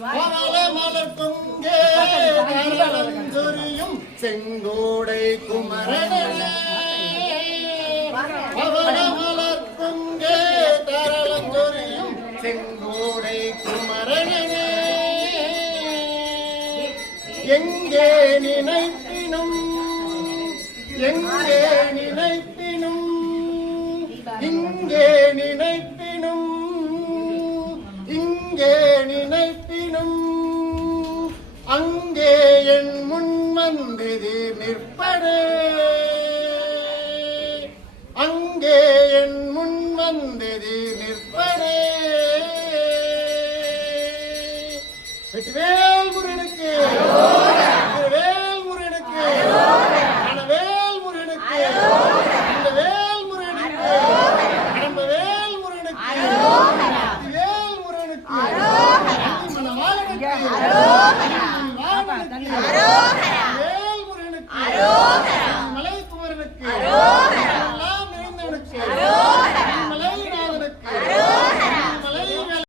மலர் பொங்கே சொரியும் செங்கோடை குமரனே மலர் பொங்கே தரளம் சொரியும் செங்கோடை குமரனே எங்கே நினைப்பினும் எங்கே நினைப்பினும் இங்கே நினைப்பினும் இங்கே நினைப்பினும் அங்கே என் முன் வந்தது நிற்படே அங்கே என் முன் வந்தது நிற்படே வெற்றிவேல் முருகனுக்கு வேல் முருகனுக்கு வேல் முருகனுக்கு இந்த வேல் முருகனுக்கு நம்ம வேல் முருகனுக்கு வேல் முருகனுக்கு மனவாளனுக்கு